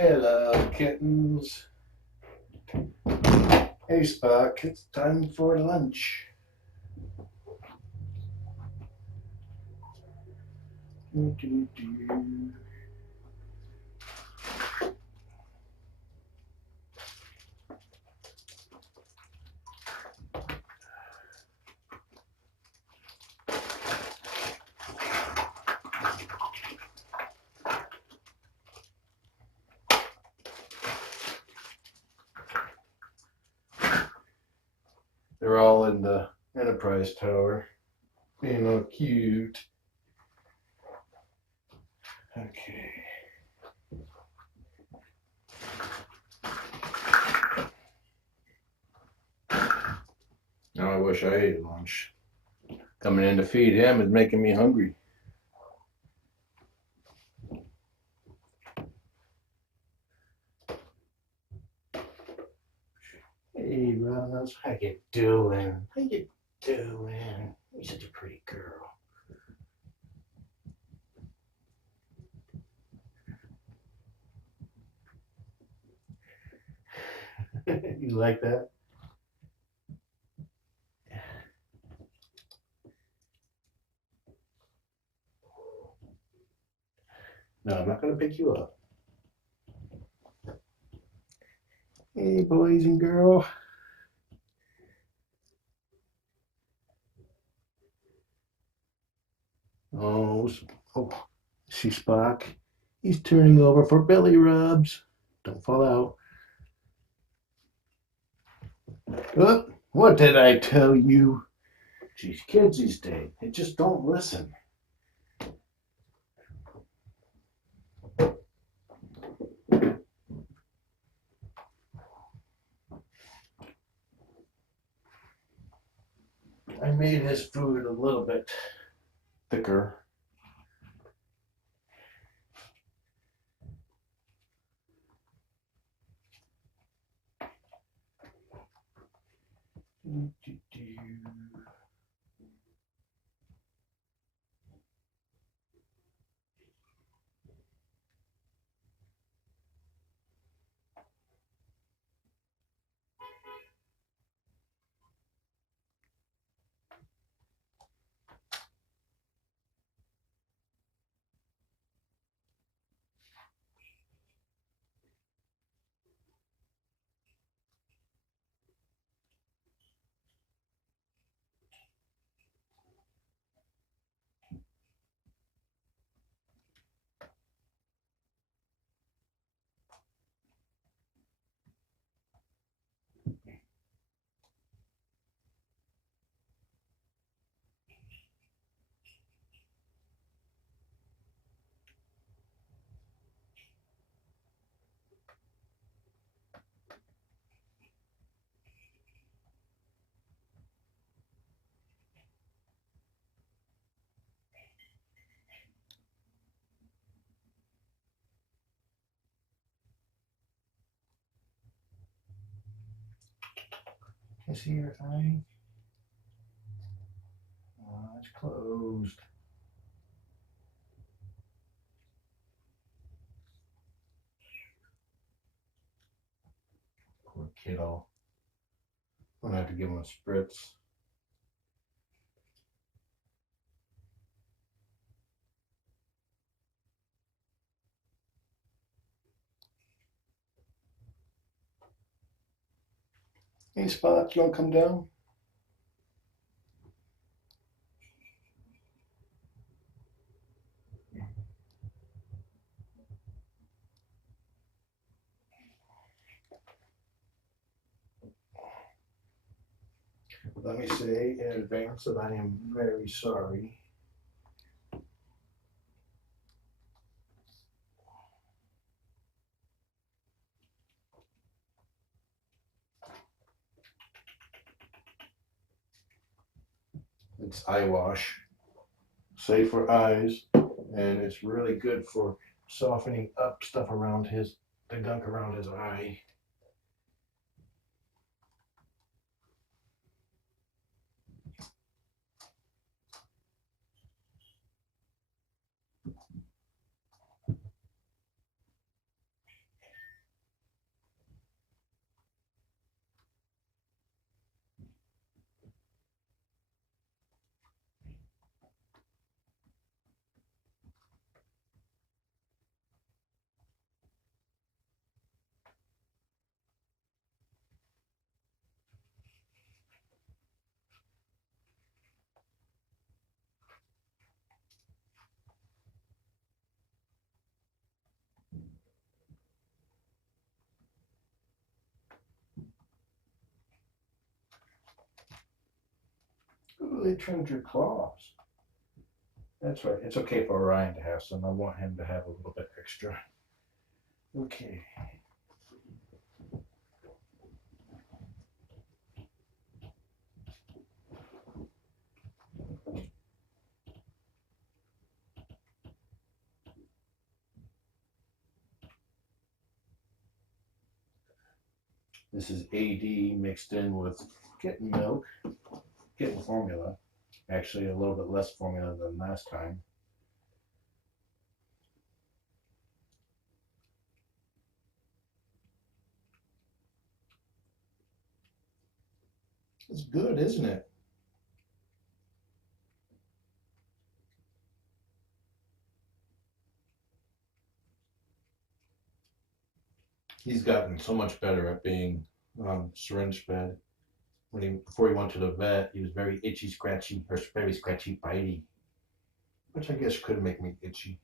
Hello, kittens. Hey, Spock, it's time for lunch. They're all in the Enterprise Tower, being all cute. Okay. Now I wish I ate lunch. Coming in to feed him is making me hungry. Hey, Roz, how you doing? How you doing? You're such a pretty girl. You like that? No, I'm not going to pick you up. Hey, boys and girl. Oh, see Spock? He's turning over for belly rubs. Don't fall out. Oh, what did I tell you? These kids these days, they just don't listen. I made his food a little bit thicker. Can you see your eye? Oh, it's closed. Poor kiddo. I'm gonna have to give him a spritz. Hey, Spock, you wanna come down? Let me say in advance that I am very sorry. It's eye wash, safe for eyes, and it's really good for softening up stuff around the gunk around his eye. Ooh, they trimmed your claws. That's right. It's okay for Orion to have some. I want him to have a little bit extra. Okay. This is AD mixed in with kitten milk, kitten formula. Actually, a little bit less formula than last time. It's good, isn't it? He's gotten so much better at being syringe fed. Before he went to the vet, he was very itchy, scratchy, or very scratchy, bitey, which I guess could make me itchy.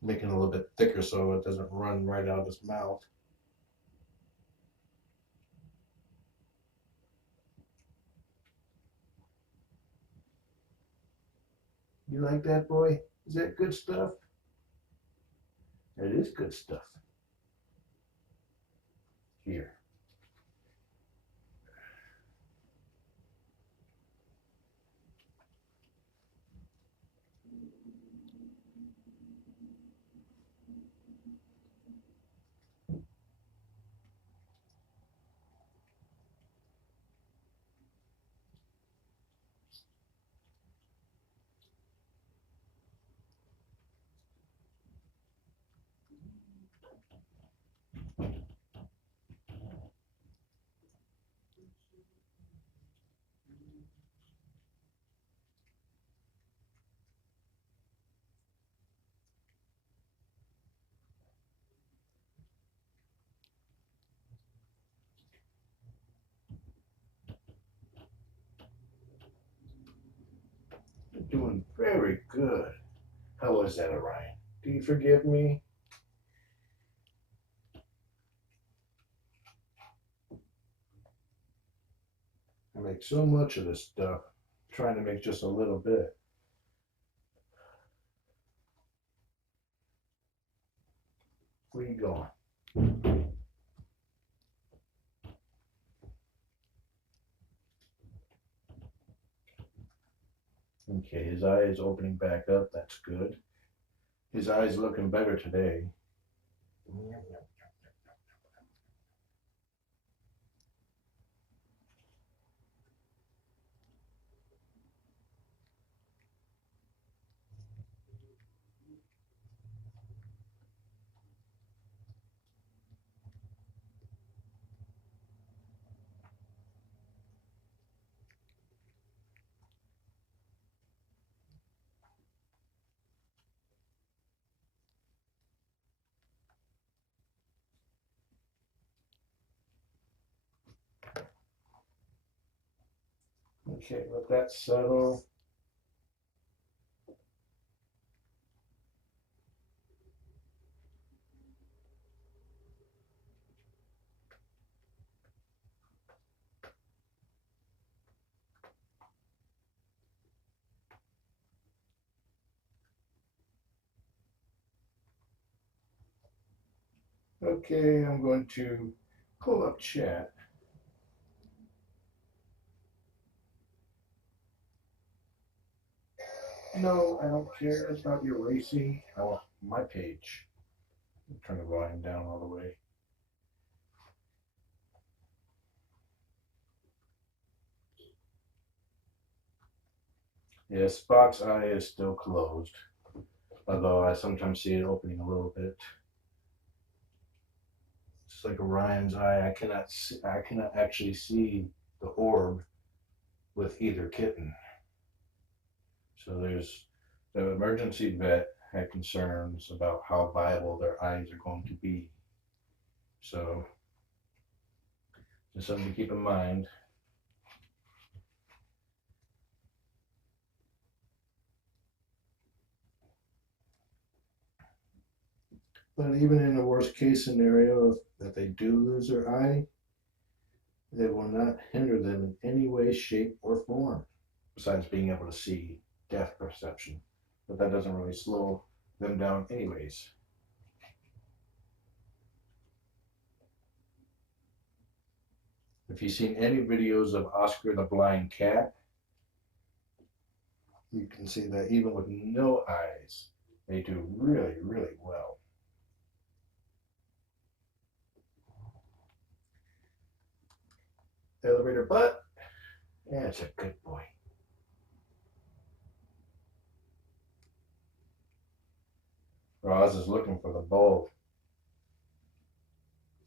Making it a little bit thicker so it doesn't run right out of his mouth. You like that, boy? Is that good stuff? It is good stuff. Here. You're doing very good. How was that, Orion? Do you forgive me? I make so much of this stuff, trying to make just a little bit. Where you going? Okay, his eye is opening back up. That's good. His eye's looking better today. Okay, let that settle. Okay, I'm going to pull up chat. No, I don't care about your racing. I want my page. Turn the volume down all the way. Yeah, Spock's eye is still closed, although I sometimes see it opening a little bit. Just like Orion's eye, I cannot actually see the orb with either kitten. So there's the emergency vet had concerns about how viable their eyes are going to be. So just something to keep in mind. But even in the worst case scenario, that they do lose their eye, it will not hinder them in any way, shape, or form, besides being able to see depth perception. But that doesn't really slow them down anyways. If you've seen any videos of Oscar the Blind Cat, you can see that even with no eyes, they do really, really well. Elevator butt, yeah, it's a good boy. Roz is looking for the bowl.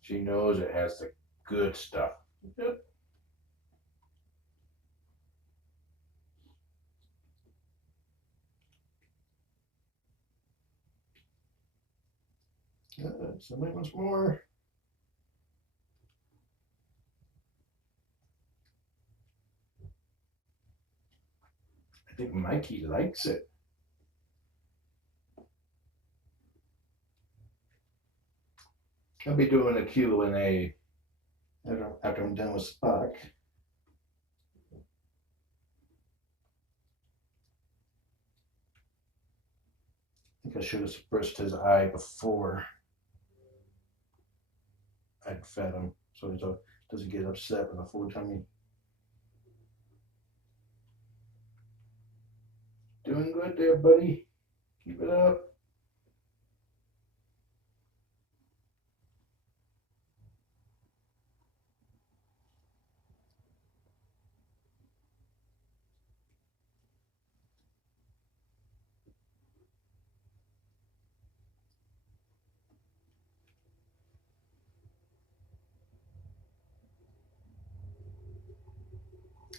She knows it has the good stuff. Yep. Somebody wants more. I think Mikey likes it. I'll be doing a Q&A after I'm done with Spock. I think I should have suppressed his eye before I'd fed him, so he doesn't get upset with a full tummy. Doing good there, buddy. Keep it up.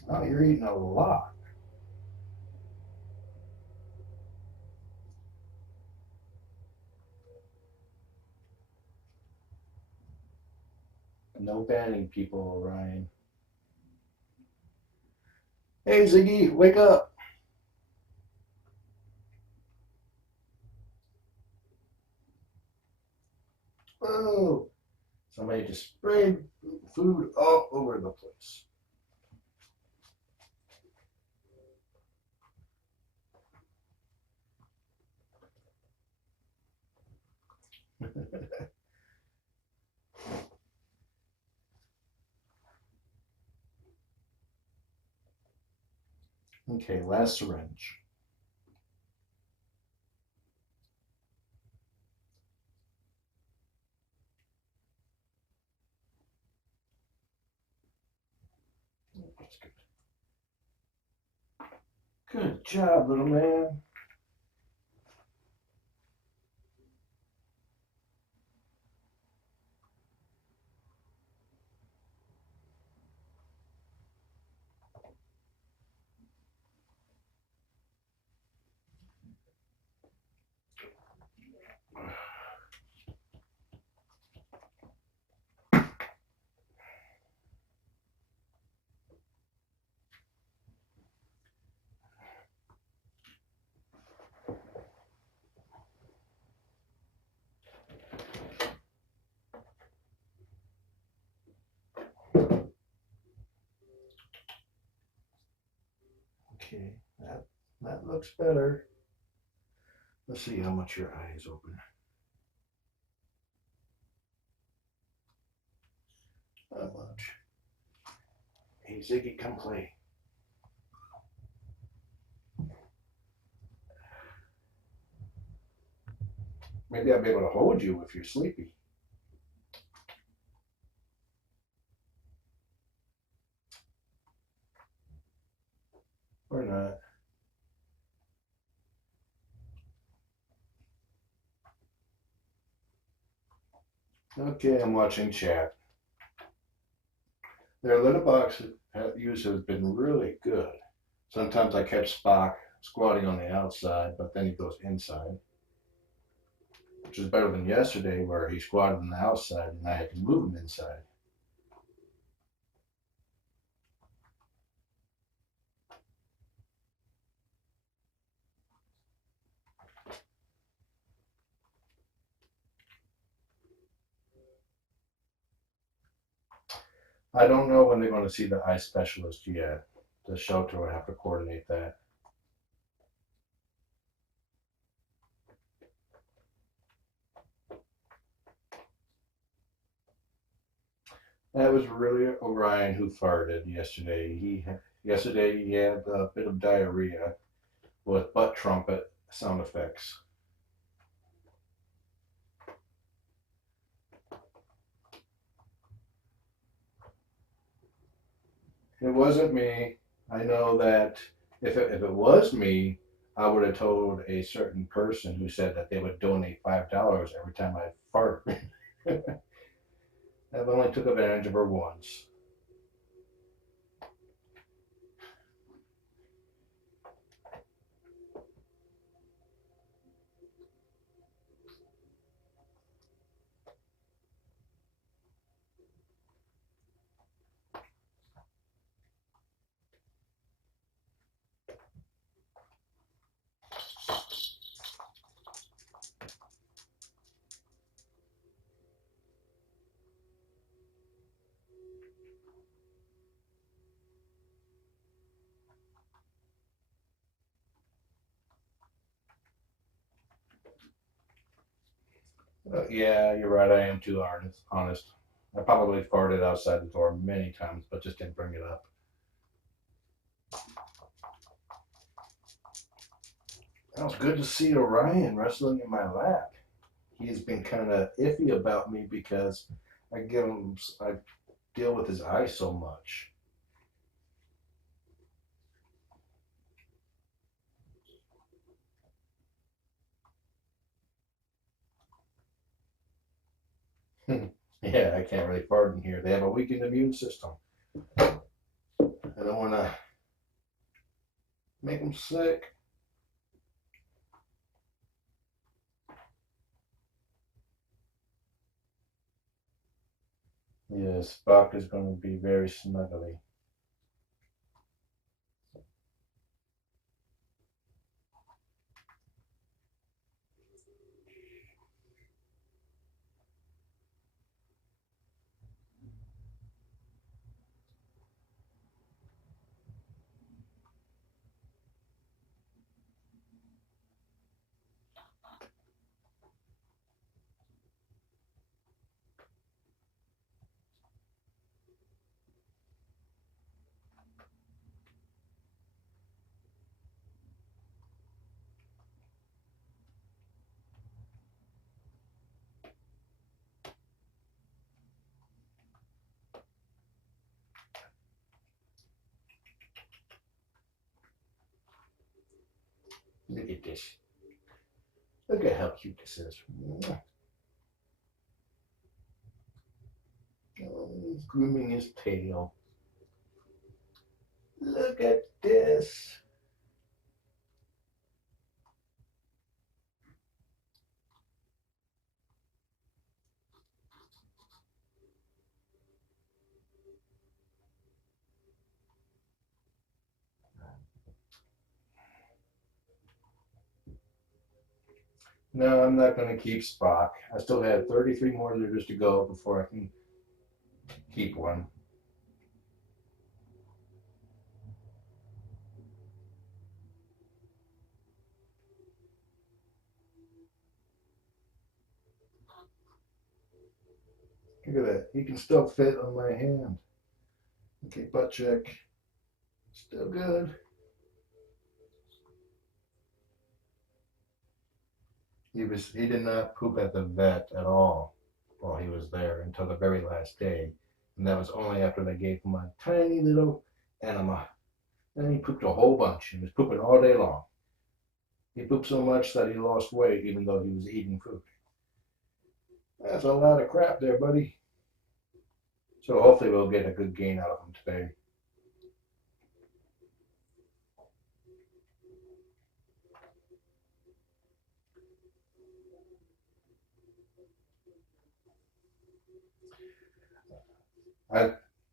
Oh, you're eating a lot. No banning people, Orion. Hey, Ziggy, wake up. Whoa. Somebody just sprayed food all over the place. Okay, last syringe. That's good. Good job, little man. Okay, that looks better. Let's see how much your eye is open. Not much. Hey, Ziggy, come play. Maybe I'll be able to hold you if you're sleepy. Or not. Okay, I'm watching chat. Their litter box use has been really good. Sometimes I catch Spock squatting on the outside, but then he goes inside, which is better than yesterday where he squatted on the outside and I had to move him inside. I don't know when they're going to see the eye specialist yet. The shelter would have to coordinate that. That was really Orion who farted yesterday. Yesterday he had a bit of diarrhea with butt trumpet sound effects. It wasn't me. I know that if it was me, I would have told a certain person who said that they would donate $5 every time I fart. I've only took advantage of her once. Yeah, you're right. I am too honest. I probably farted outside the door many times, but just didn't bring it up. It was good to see Orion wrestling in my lap. He's been kind of iffy about me because I deal with his eye so much. Yeah, I can't really fart in here. They have a weakened immune system. I don't want to make them sick. Yeah, Spock is going to be very snuggly. Look at this. Look at how cute this is. Oh, he's grooming his tail. Look at this. No, I'm not going to keep Spock. I still have 33 more liters to go before I can keep one. Look at that. He can still fit on my hand. Okay, butt check. Still good. He did not poop at the vet at all while he was there until the very last day. And that was only after they gave him a tiny little enema. Then he pooped a whole bunch. He was pooping all day long. He pooped so much that he lost weight even though he was eating food. That's a lot of crap there, buddy. So hopefully we'll get a good gain out of him today. I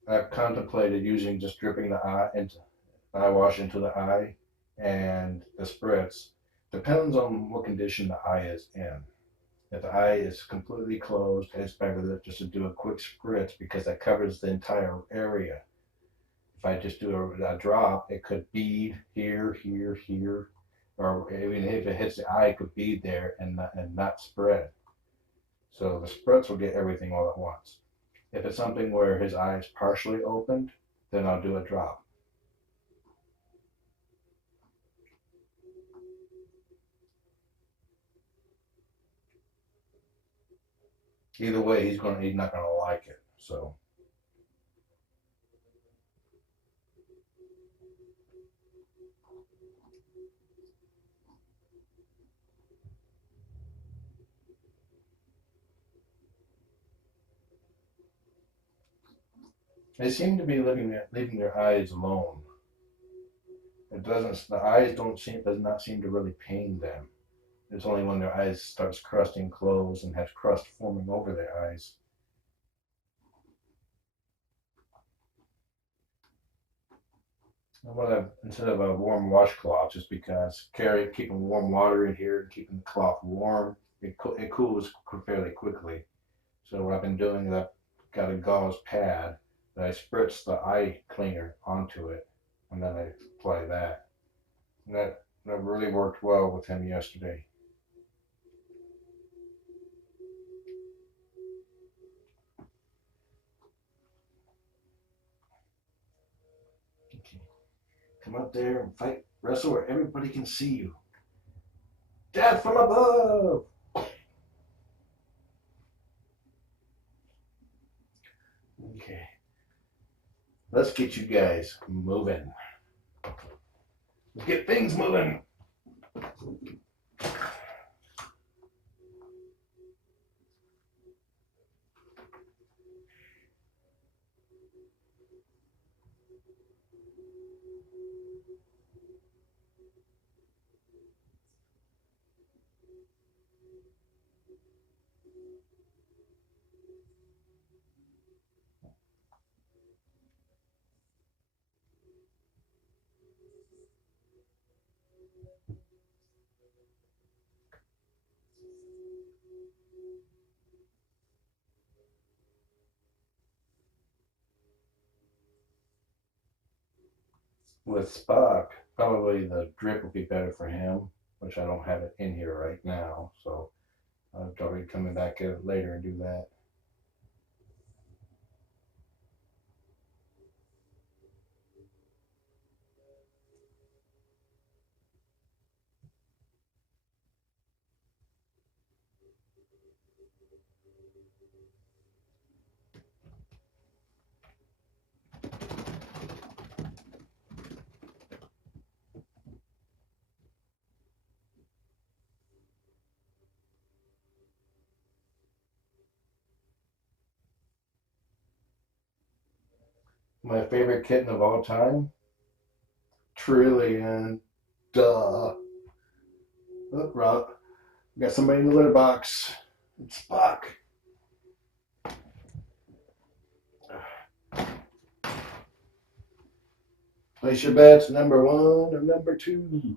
I've contemplated using just dripping the eye wash into the eye and the spritz. Depends on what condition the eye is in. If the eye is completely closed, it's better just to do a quick spritz because that covers the entire area. If I just do a drop, it could bead here, here, here, or even if it hits the eye, it could bead there and not spread. So the spritz will get everything all at once. If it's something where his eye is partially opened, then I'll do a drop. Either way, he's not gonna like it. So they seem to be leaving their eyes alone. It doesn't. The eyes don't seem does not seem to really pain them. It's only when their eyes starts crusting closed and has crust forming over their eyes. I want to instead of a warm washcloth, just because keeping warm water in here and keeping the cloth warm, it cools fairly quickly. So what I've been doing is I've got a gauze pad that I spritz the eye cleaner onto it, and then I apply that. And that really worked well with him yesterday. Okay. Come up there and fight, wrestle where everybody can see you. Death from above! Okay. Let's get you guys moving. Let's get things moving. With Spock, probably the drip would be better for him, which I don't have it in here right now. So I'll probably coming back later and do that. My favorite kitten of all time? Trillion. Duh. Oh, Rob. We got somebody in the litter box. It's Spock. Place your bets, number one or number two.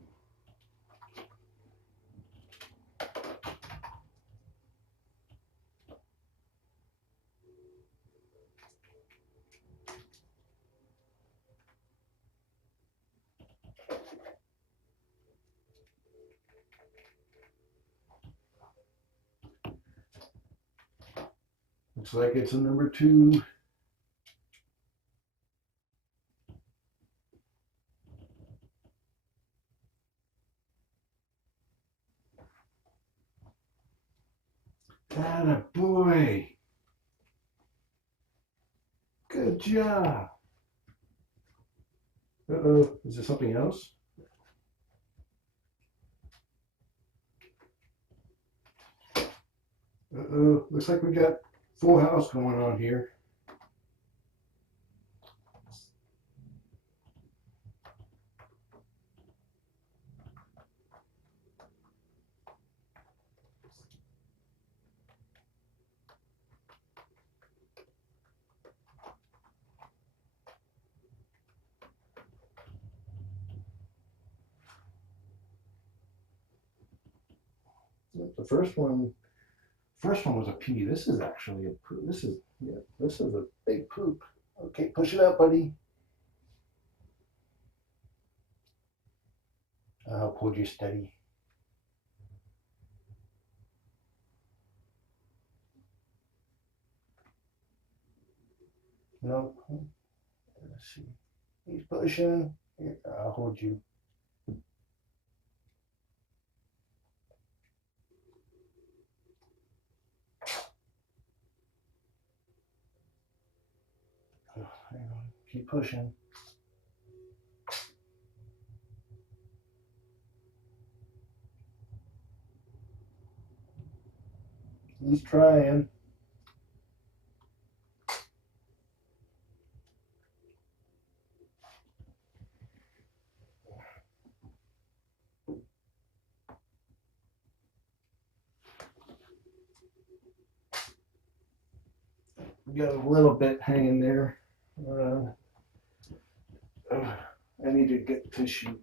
Looks like it's a number two. Atta boy. Good job. Uh-oh. Is there something else? Uh-oh. Looks like we got full house going on here. The first one first one was a pee. This is actually a poop. This is a big poop. Okay, push it up, buddy. I'll hold you steady. No. Let's see. He's pushing. Here, I'll hold you. Oh, hang on. Keep pushing. He's trying. We got a little bit hanging there. I need to get tissue.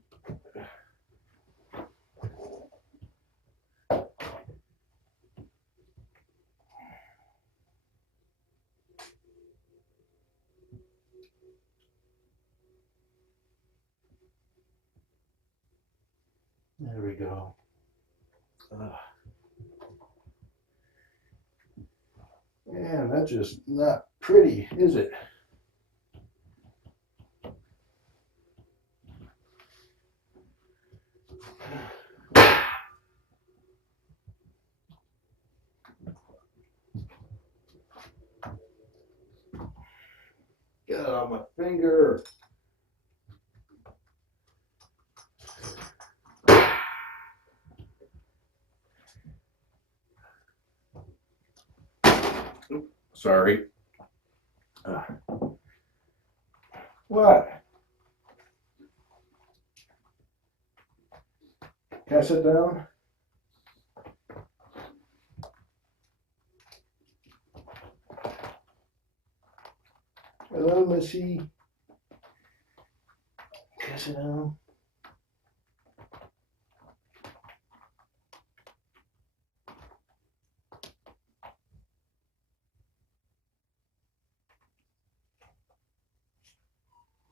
There we go. Man, that's just not pretty, is it? Get it on my finger. Oops, sorry. What? Can I sit down? Hello, Missy. Can I sit down?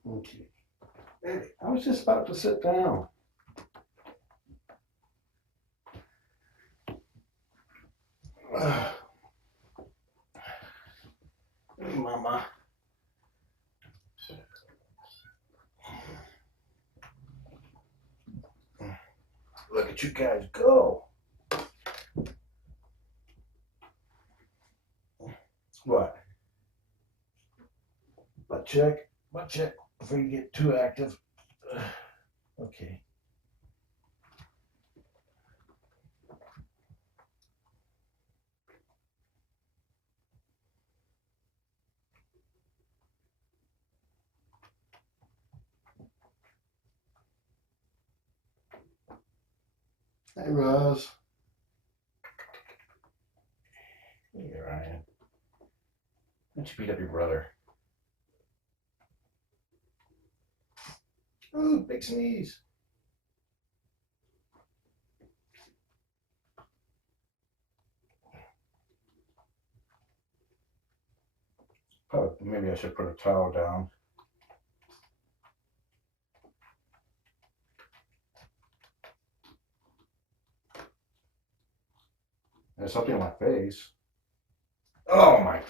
Okay. Hey, I was just about to sit down. Hey, Mama. Look at you guys go. What? Butt check before you get too active. Okay. Hey, Rose. Hey, Orion. Why don't you beat up your brother? Ooh, big sneeze. Oh, maybe I should put a towel down. There's something on my face. Oh my.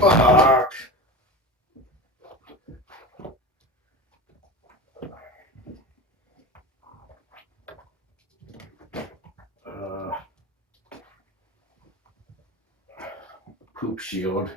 Fuck. Poop shield.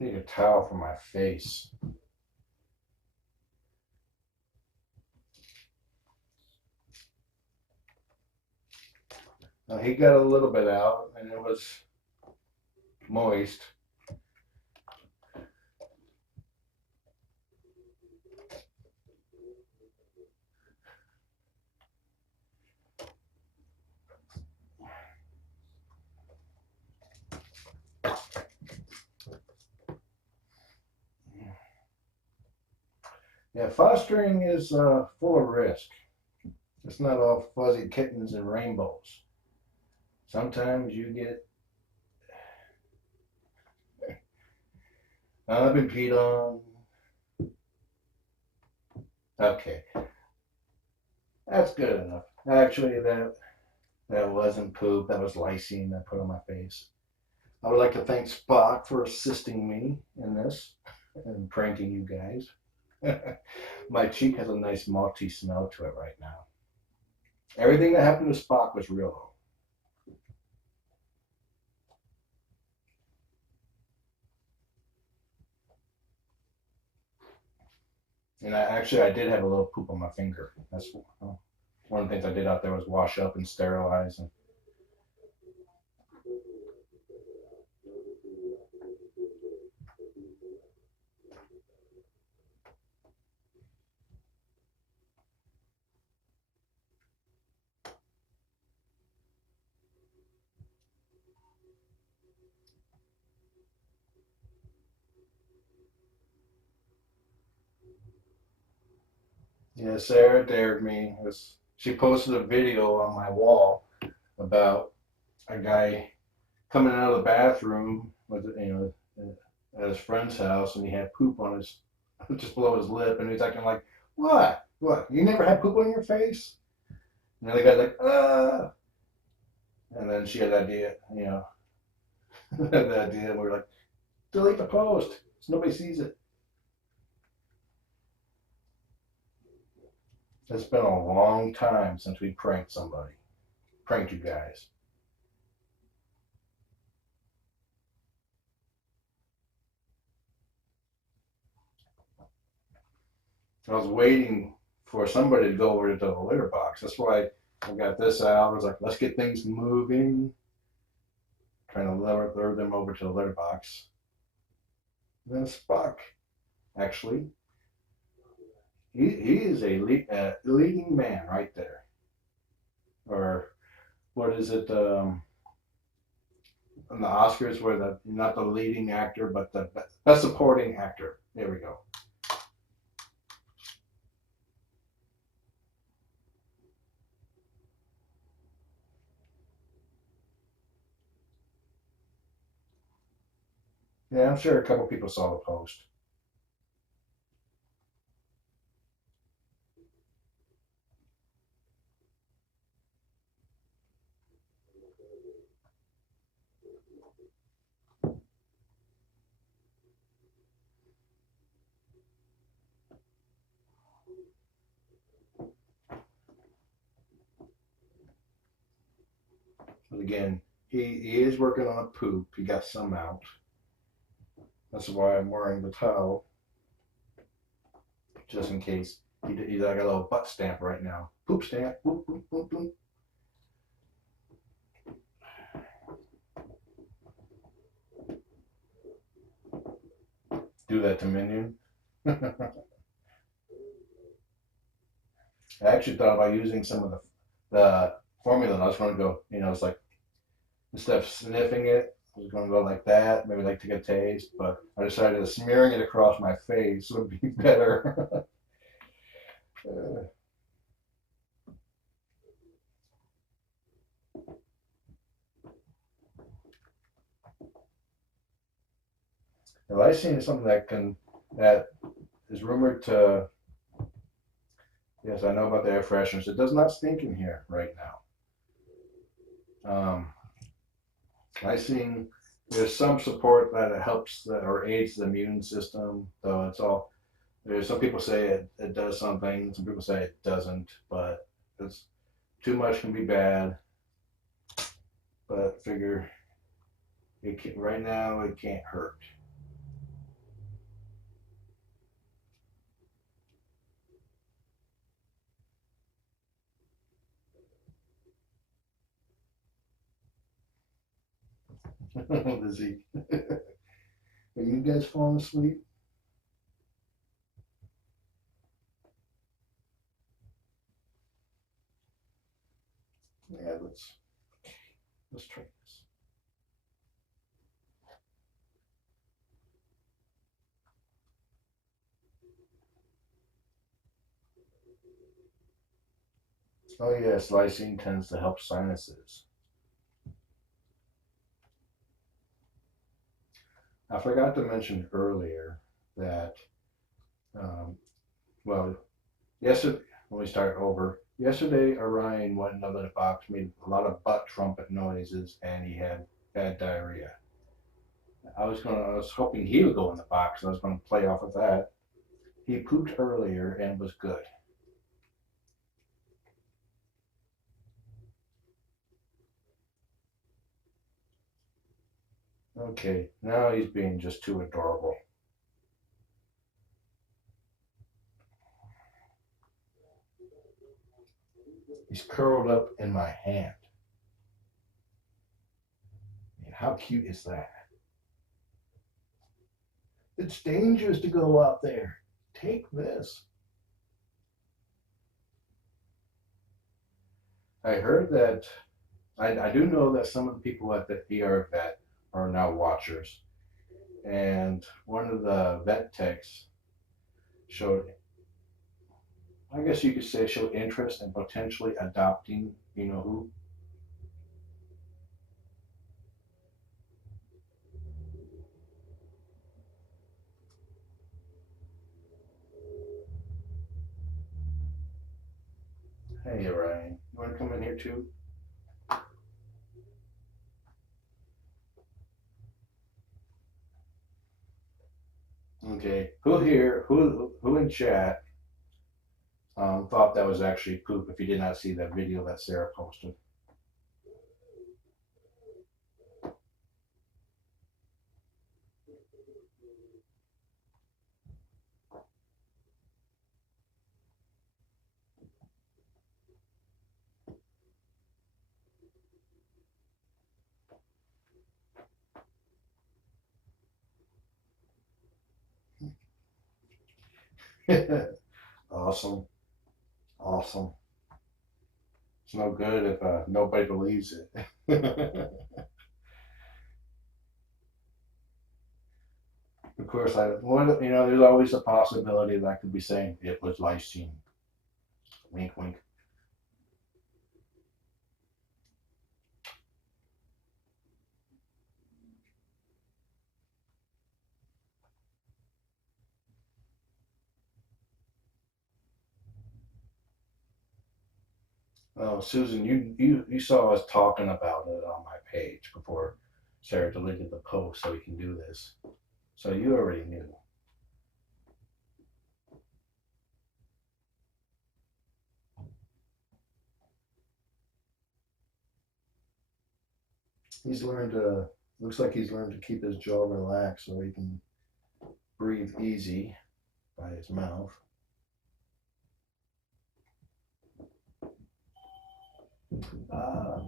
Need a towel for my face. Now he got a little bit out and it was moist. Yeah, fostering is full of risk. It's not all fuzzy kittens and rainbows. Sometimes you get, I've been peed on. Okay, that's good enough. Actually, that wasn't poop. That was lysine I put on my face. I would like to thank Spock for assisting me in this and pranking you guys. My cheek has a nice malty smell to it right now. Everything that happened to Spock was real though. And I did have a little poop on my finger. That's one of the things I did out there was wash up and sterilize. And yeah, Sarah dared me. She posted a video on my wall about a guy coming out of the bathroom with at his friend's house, and he had poop on his just below his lip, and he's acting like, "What? What? You never had poop on your face?" And the other guy's like, "Ah." And then she had the idea, the idea. And we were like, "Delete the post, so nobody sees it." It's been a long time since we pranked somebody, pranked you guys. I was waiting for somebody to go over to the litter box. That's why I got this out. I was like, let's get things moving. Trying to lure them over to the litter box. And then Spock, actually, he is a leading man right there. Or what is it? In the Oscars, where not the leading actor, but the best supporting actor. There we go. Yeah, I'm sure a couple people saw the post. But again, he is working on a poop. He got some out. That's why I'm wearing the towel, just in case. He's like a little butt stamp right now. Poop stamp. Boop, boop, boop, boop. Do that to Minion. I actually thought about using some of the formula. And I was going to go, it's like instead of sniffing it, I was going to go like that, maybe like take a taste. But I decided that smearing it across my face would be better. uh, lysine is something that is rumored to. Yes, I know about the air fresheners. It does not stink in here right now. Lysine, there's some support that it helps or aids the immune system, though it's all. There's some people say it does something, some people say it doesn't, but it's too much can be bad. But figure it can, right now it can't hurt. Lizzie, are you guys falling asleep? Yeah, let's try this. Oh yes, lysine tends to help sinuses. I forgot to mention earlier that, um, well, yesterday, when we start over, yesterday Orion went into the box, made a lot of butt trumpet noises, and he had bad diarrhea. I was hoping he would go in the box. I was gonna play off of that. He pooped earlier and was good. Okay, now he's being just too adorable. He's curled up in my hand. I mean, how cute is that? It's dangerous to go out there. Take this. I heard that I do know that some of the people at the ER vet are now watchers. And one of the vet techs showed, I guess you could say, showed interest in potentially adopting, you know who? Hey, Ryan, you want to come in here too? Okay. Who here, who in chat thought that was actually poop if you did not see that video that Sarah posted? Awesome. Awesome. It's no good if nobody believes it. Of course, there's always a possibility that I could be saying it was lysine. Wink, wink. Oh, Susan, you saw us talking about it on my page before Sarah deleted the post so we can do this. So you already knew. He's learned to, looks like he's learned to keep his jaw relaxed so he can breathe easy by his mouth. Uh,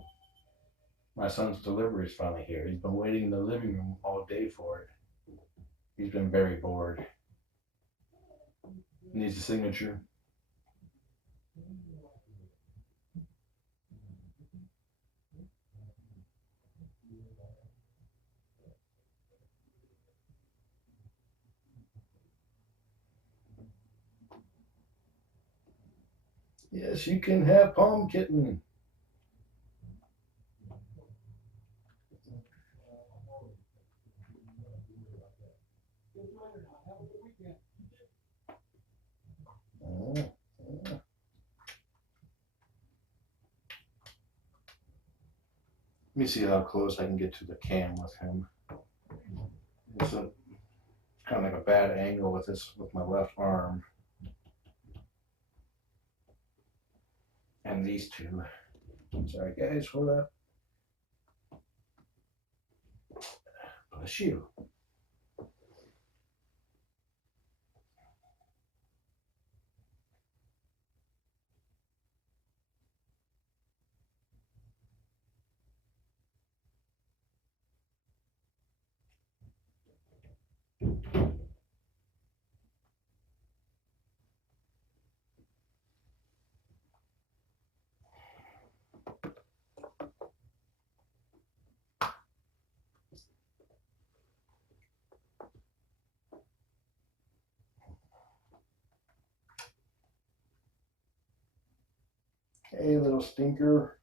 my son's delivery is finally here. He's been waiting in the living room all day for it. He's been very bored. Needs a signature. Yes, you can have palm kitten. Oh, oh. Let me see how close I can get to the cam with him. It's a kind of like a bad angle with this with my left arm. And these two. Sorry guys, hold up. Bless you. Hey, little stinker.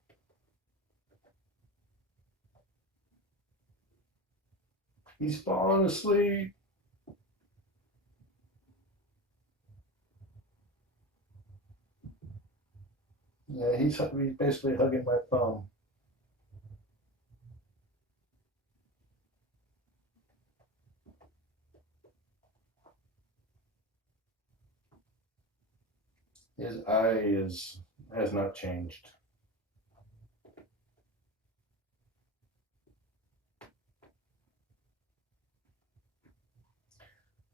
He's falling asleep. Yeah, he's basically hugging my thumb. His eye has not changed.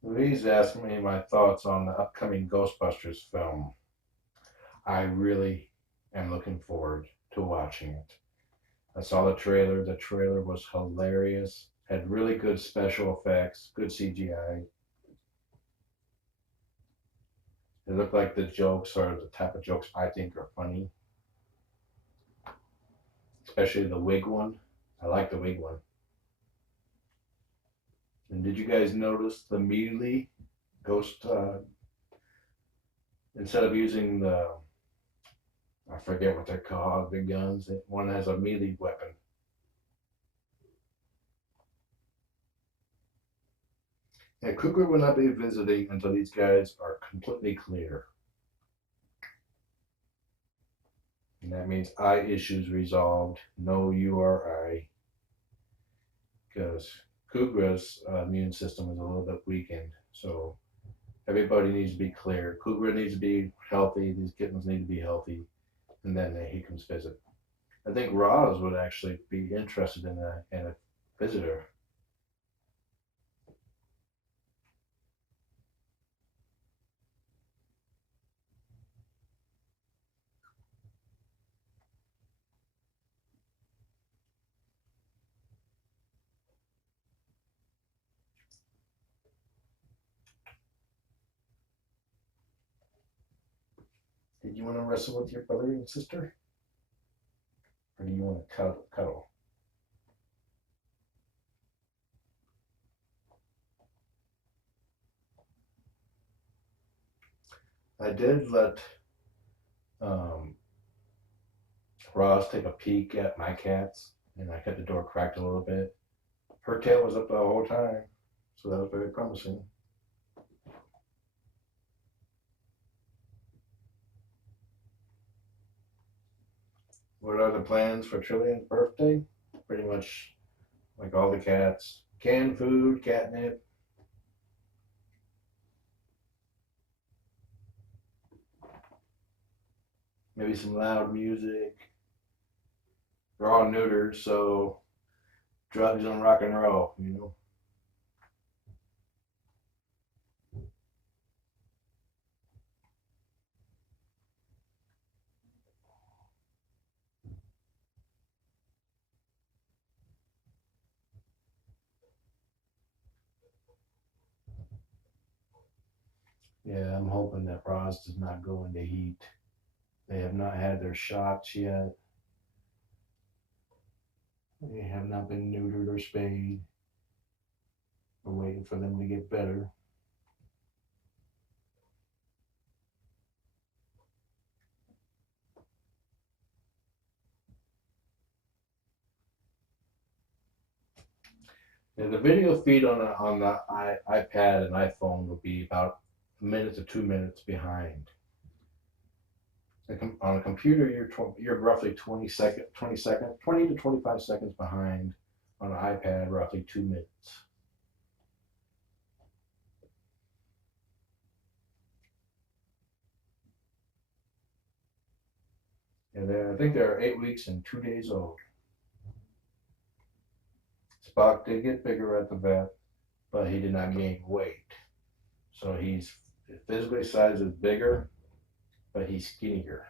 Louise asked me my thoughts on the upcoming Ghostbusters film. I really am looking forward to watching it. I saw the trailer. The trailer was hilarious. Had really good special effects, good CGI. It looked like the jokes are the type of jokes I think are funny, especially the wig one. I like the wig one. And did you guys notice the melee ghost? Instead of using I forget what they're called, the guns. One has a melee weapon. Yeah, Cougar will not be visiting until these guys are completely clear. And that means eye issues resolved, no URI, because Kugra's immune system is a little bit weakened. So everybody needs to be clear. Kugra needs to be healthy. These kittens need to be healthy. And then he comes visit. I think Roz would actually be interested in a visitor. Did you want to wrestle with your brother and sister? Or do you want to cuddle? I did let um, Roz take a peek at my cats, and I kept the door cracked a little bit. Her tail was up the whole time, so that was very promising. What are the plans for Trillian's birthday? Pretty much like all the cats. Canned food, catnip, maybe some loud music. They're all neutered, so drugs and rock and roll, you know. Yeah, I'm hoping that Roz does not go into heat. They have not had their shots yet. They have not been neutered or spayed. We're waiting for them to get better. And the video feed on the iPad and iPhone will be about a minute to 2 minutes behind. On a computer, you're roughly 20 to 25 seconds behind. On an iPad, roughly 2 minutes. And I think they're 8 weeks and 2 days old. Spock did get bigger at the vet, but he did not gain weight. So he's physically size is bigger, but he's skinnier.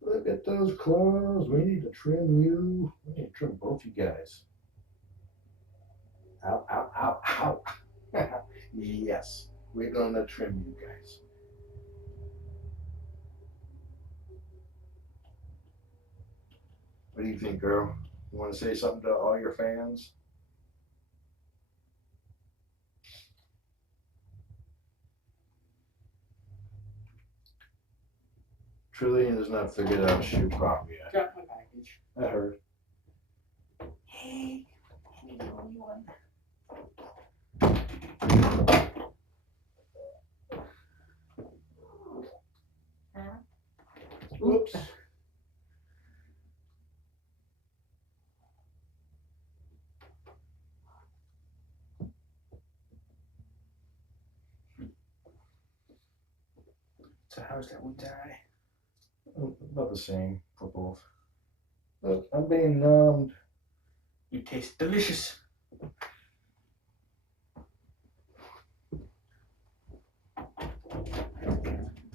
Look at those claws. We need to trim you. We need to trim both you guys. Ow, ow, ow, ow. Yes, we're going to trim you guys. What do you think, girl? You want to say something to all your fans? Trillian has not figured out how to shoot properly yet. Got my package. I heard. Hey, I'm the only one. Oops. So how's that one die? About the same for both. Look, I'm being numbed. You taste delicious.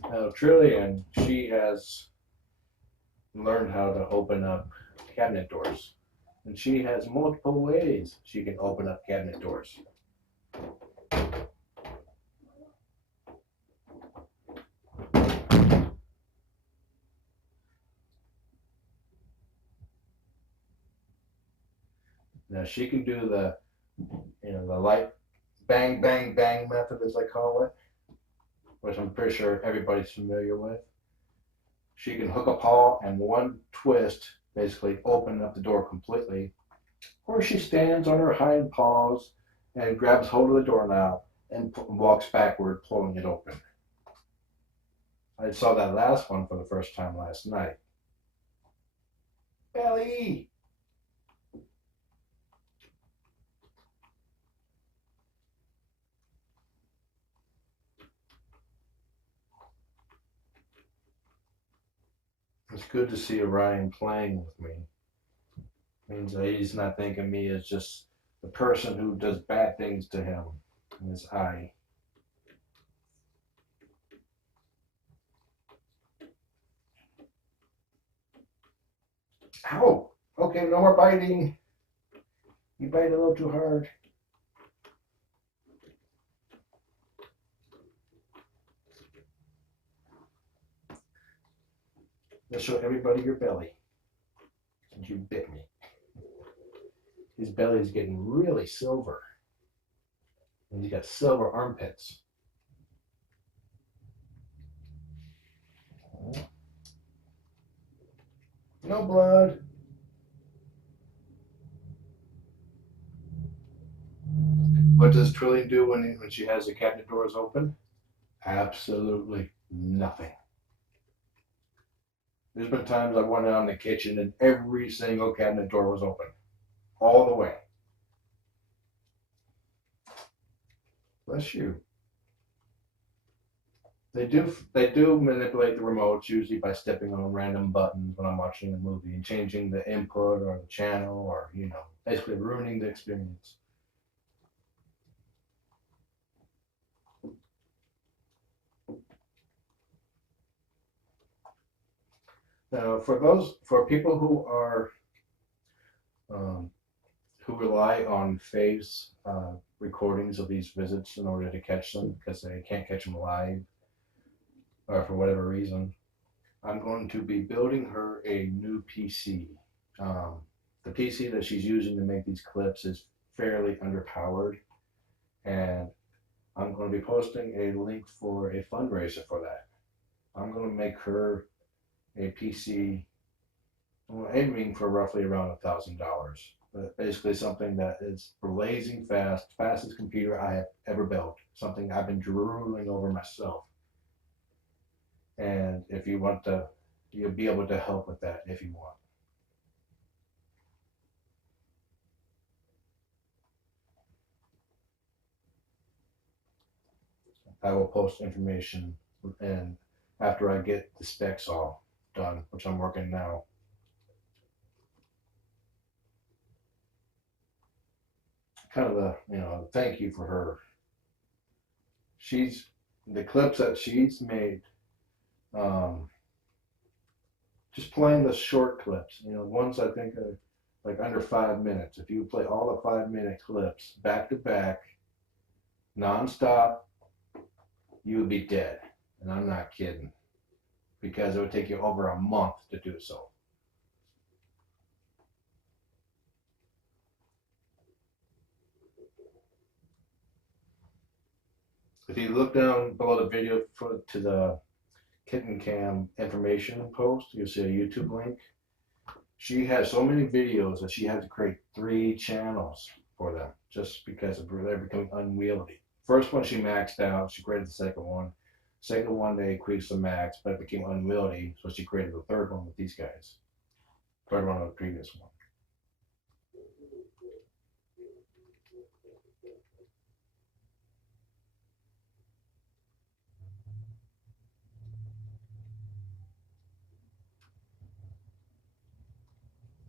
Now, Trillian, she has learned how to open up cabinet doors. And she has multiple ways she can open up cabinet doors. Now she can do the light bang, bang, bang method, as I call it, which I'm pretty sure everybody's familiar with. She can hook a paw and one twist basically open up the door completely. Or she stands on her hind paws and grabs hold of the doorknob and walks backward, pulling it open. I saw that last one for the first time last night. Belly! It's good to see Orion playing with me. It means that he's not thinking me as just the person who does bad things to him in his eye. Ow! Okay, no more biting. You bite a little too hard. Let's show everybody your belly. Since you bit me. His belly is getting really silver. And he's got silver armpits. No blood. What does Trillian do when she has the cabinet doors open? Absolutely nothing. There's been times I've went out in the kitchen and every single cabinet door was open. All the way. Bless you. They do manipulate the remotes, usually by stepping on random buttons when I'm watching a movie and changing the input or the channel, or basically ruining the experience. Now, for people who are who rely on phase recordings of these visits in order to catch them because they can't catch them live or for whatever reason, I'm going to be building her a new PC. The PC that she's using to make these clips is fairly underpowered, and I'm going to be posting a link for a fundraiser for that. I'm going to make her a PC, well, aiming for roughly around $1,000. But basically something that is blazing fast, fastest computer I have ever built. Something I've been drooling over myself. And if you want to, you'll be able to help with that if you want. I will post information, and after I get the specs all done, which I'm working now. Kind of a, thank you for her. She's the clips that she's made, um, just playing the short clips, ones I think are like under 5 minutes. If you play all the 5 minute clips back to back, nonstop, you would be dead. And I'm not kidding, because it would take you over a month to do so. If you look down below the video to the Kitten Cam information post, you'll see a YouTube link. She has so many videos that she had to create 3 channels for them just because they're becoming unwieldy. First one she maxed out, she created the second one. Second one they increased the max, but it became unwieldy, so she created the third one with these guys. Third one of the previous one.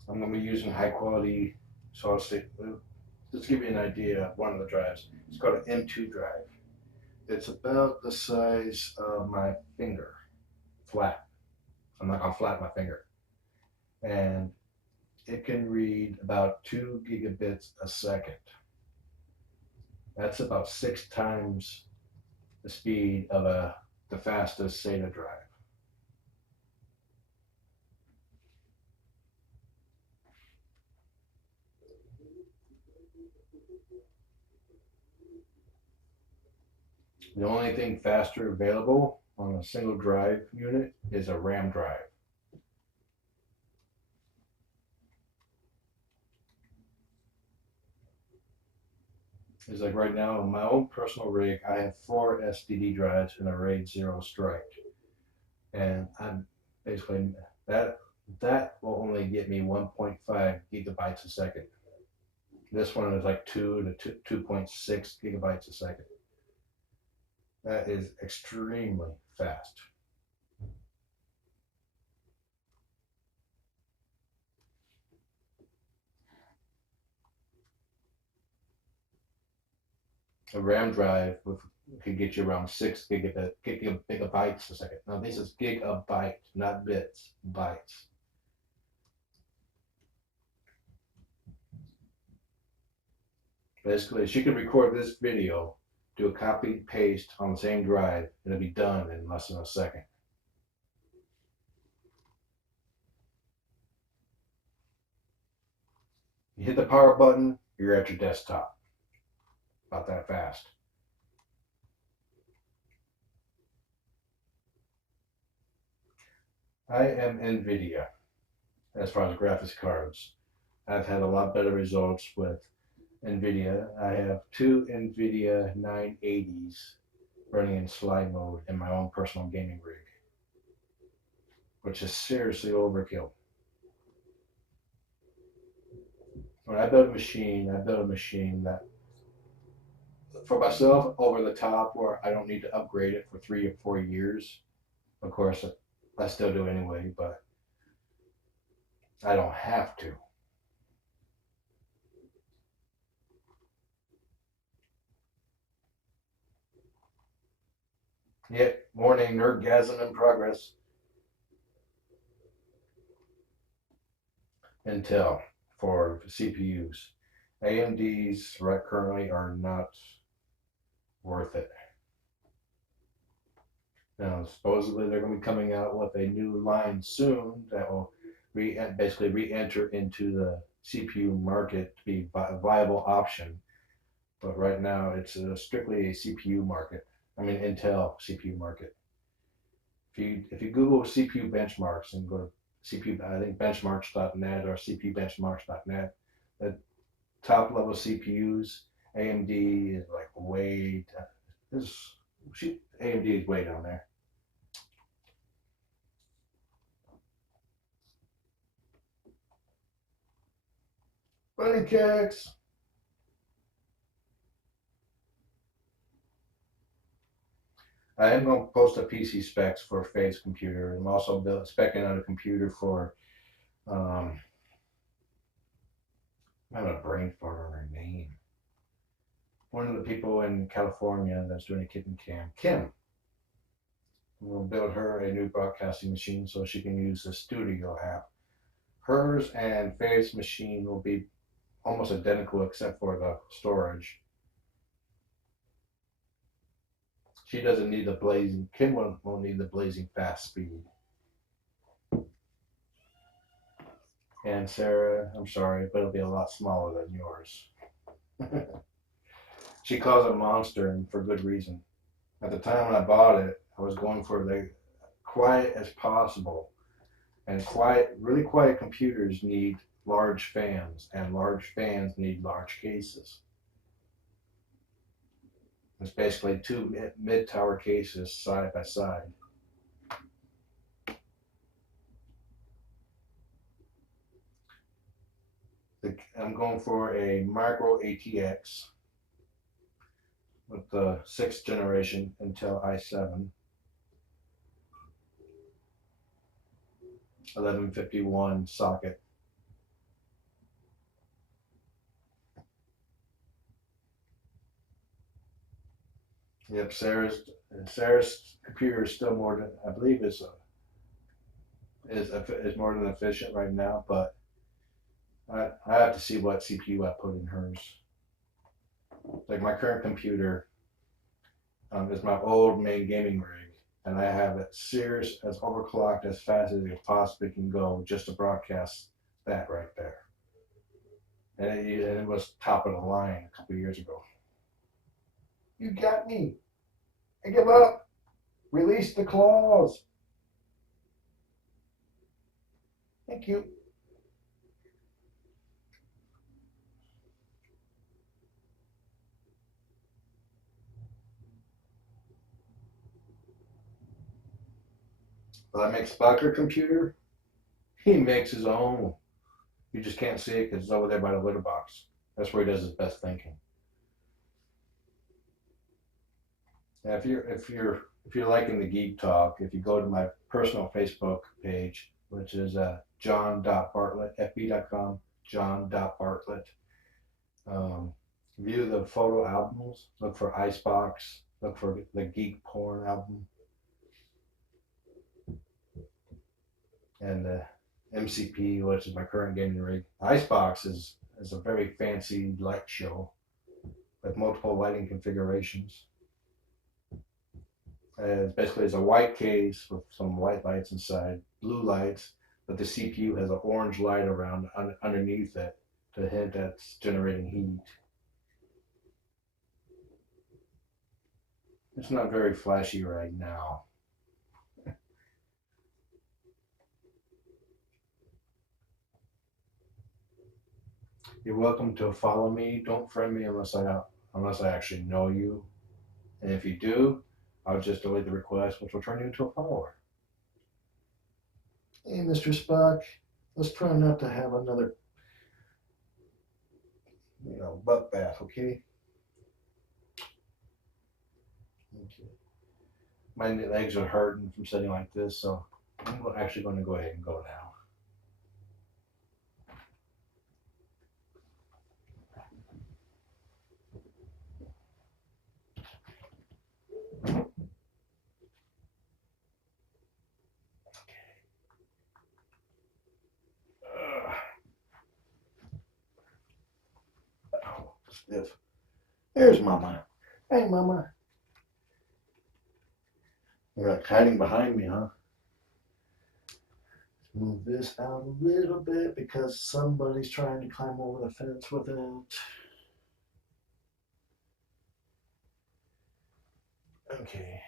I'm going to be using high quality, so I'll say, just to give you an idea of one of the drives. It's called an M2 drive. It's about the size of my finger, flat. I'm not going to flatten my finger. And it can read about 2 gigabits a second. That's about 6 times the speed of the fastest SATA drive. The only thing faster available on a single drive unit is a RAM drive. It's like right now in my own personal rig, I have 4 SSD drives in a RAID 0 Strike. And I'm basically, that will only get me 1.5 gigabytes a second. This one is like 2 to 2.6 gigabytes a second. That is extremely fast. A RAM drive could get you around 6 gigabytes a second. Now this is gigabyte, not bits, bytes. Basically, she could record this video, do a copy paste on the same drive, and it'll be done in less than a second. You hit the power button, you're at your desktop. About that fast. I am NVIDIA as far as graphics cards. I've had a lot better results with NVIDIA. I have 2 NVIDIA 980s running in slide mode in my own personal gaming rig, which is seriously overkill. When I build a machine, that for myself over the top where I don't need to upgrade it for 3 or 4 years. Of course, I still do anyway, but I don't have to. Yet, warning, nerdgasm in progress. Intel for CPUs. AMD's right currently are not worth it. Now, supposedly they're going to be coming out with a new line soon that will basically re-enter into the CPU market to be a viable option. But right now, it's strictly a CPU market. I mean, Intel CPU market. If you Google CPU benchmarks and go to CPU, I think benchmarks.net or cpubenchmarks.net, the top level CPUs, AMD is like way this AMD is way down there. Bunny cakes. I am going to post a PC specs for Faye's computer. I'm also specking out a computer for, I'm having a brain fart on her name. One of the people in California that's doing a kitten cam, Kim. We'll build her a new broadcasting machine so she can use the studio app. Hers and Faye's machine will be almost identical except for the storage. She doesn't need the blazing, Kim won't need the blazing fast speed. And Sarah, I'm sorry, but it'll be a lot smaller than yours. She calls it monster, and for good reason. At the time when I bought it, I was going for the quiet as possible. And really quiet computers need large fans, and large fans need large cases. It's basically two mid-tower cases side by side. I'm going for a micro ATX with the 6th generation Intel i7, 1151 socket. Yep, Sarah's computer is still more than, I believe is more than efficient right now, but I have to see what CPU I put in hers. Like my current computer is my old main gaming rig, and I have it as overclocked as fast as it possibly can go just to broadcast that right there. And it was top of the line a couple years ago. You got me. I give up. Release the claws. Thank you. Will I make Spock a computer? He makes his own. You just can't see it because it's over there by the litter box. That's where he does his best thinking. Now, if you're liking the geek talk, if you go to my personal Facebook page, which is john.bartlett, fb.com, john.bartlett, view the photo albums, look for Icebox, look for the geek porn album, and the MCP, which is my current gaming rig. Icebox is a very fancy light show with multiple lighting configurations. Basically, it's a white case with some white lights inside, blue lights, but the CPU has an orange light around underneath it to hint that's generating heat. It's not very flashy right now. You're welcome to follow me. Don't friend me unless I actually know you. And if you do, I'll just delete the request, which will turn you into a follower. Hey, Mr. Spock, let's try not to have another, butt bath, okay? Okay. My legs are hurting from sitting like this, so I'm actually going to go ahead and go now. Stiff. There's Mama. Hey, Mama. You're like hiding behind me, huh? Move this out a little bit because somebody's trying to climb over the fence with it. Okay.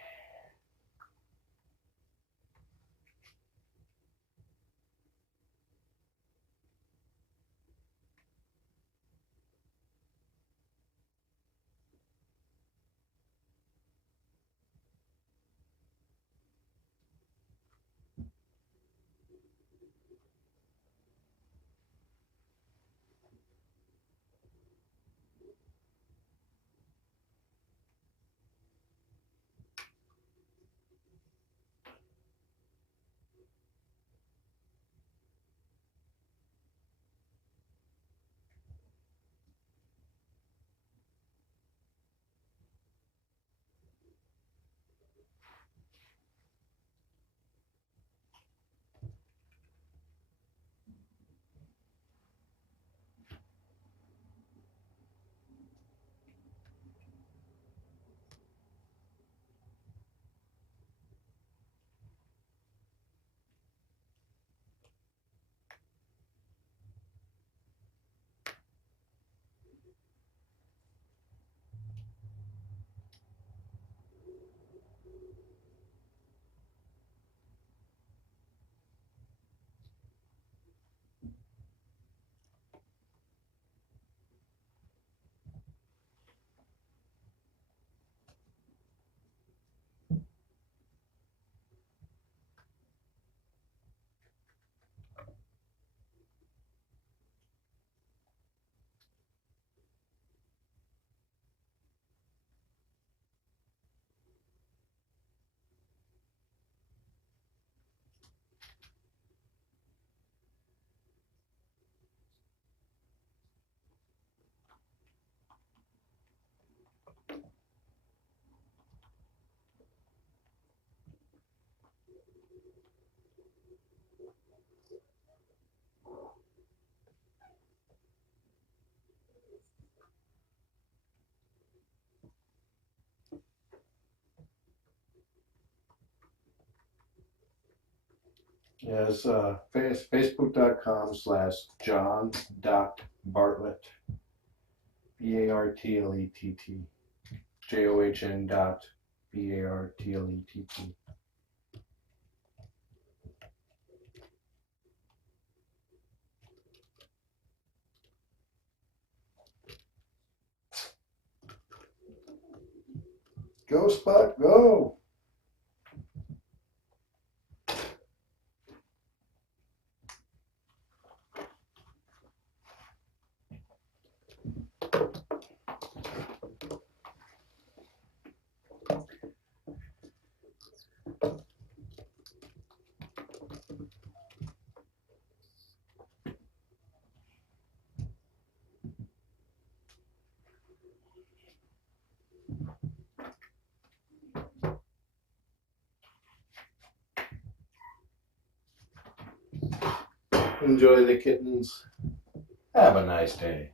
Yeah, it's facebook.com/John.Bartlett, Bartlett, JOHN.BARTLETT. Go, Spock, go! Enjoy the kittens. Have a nice day.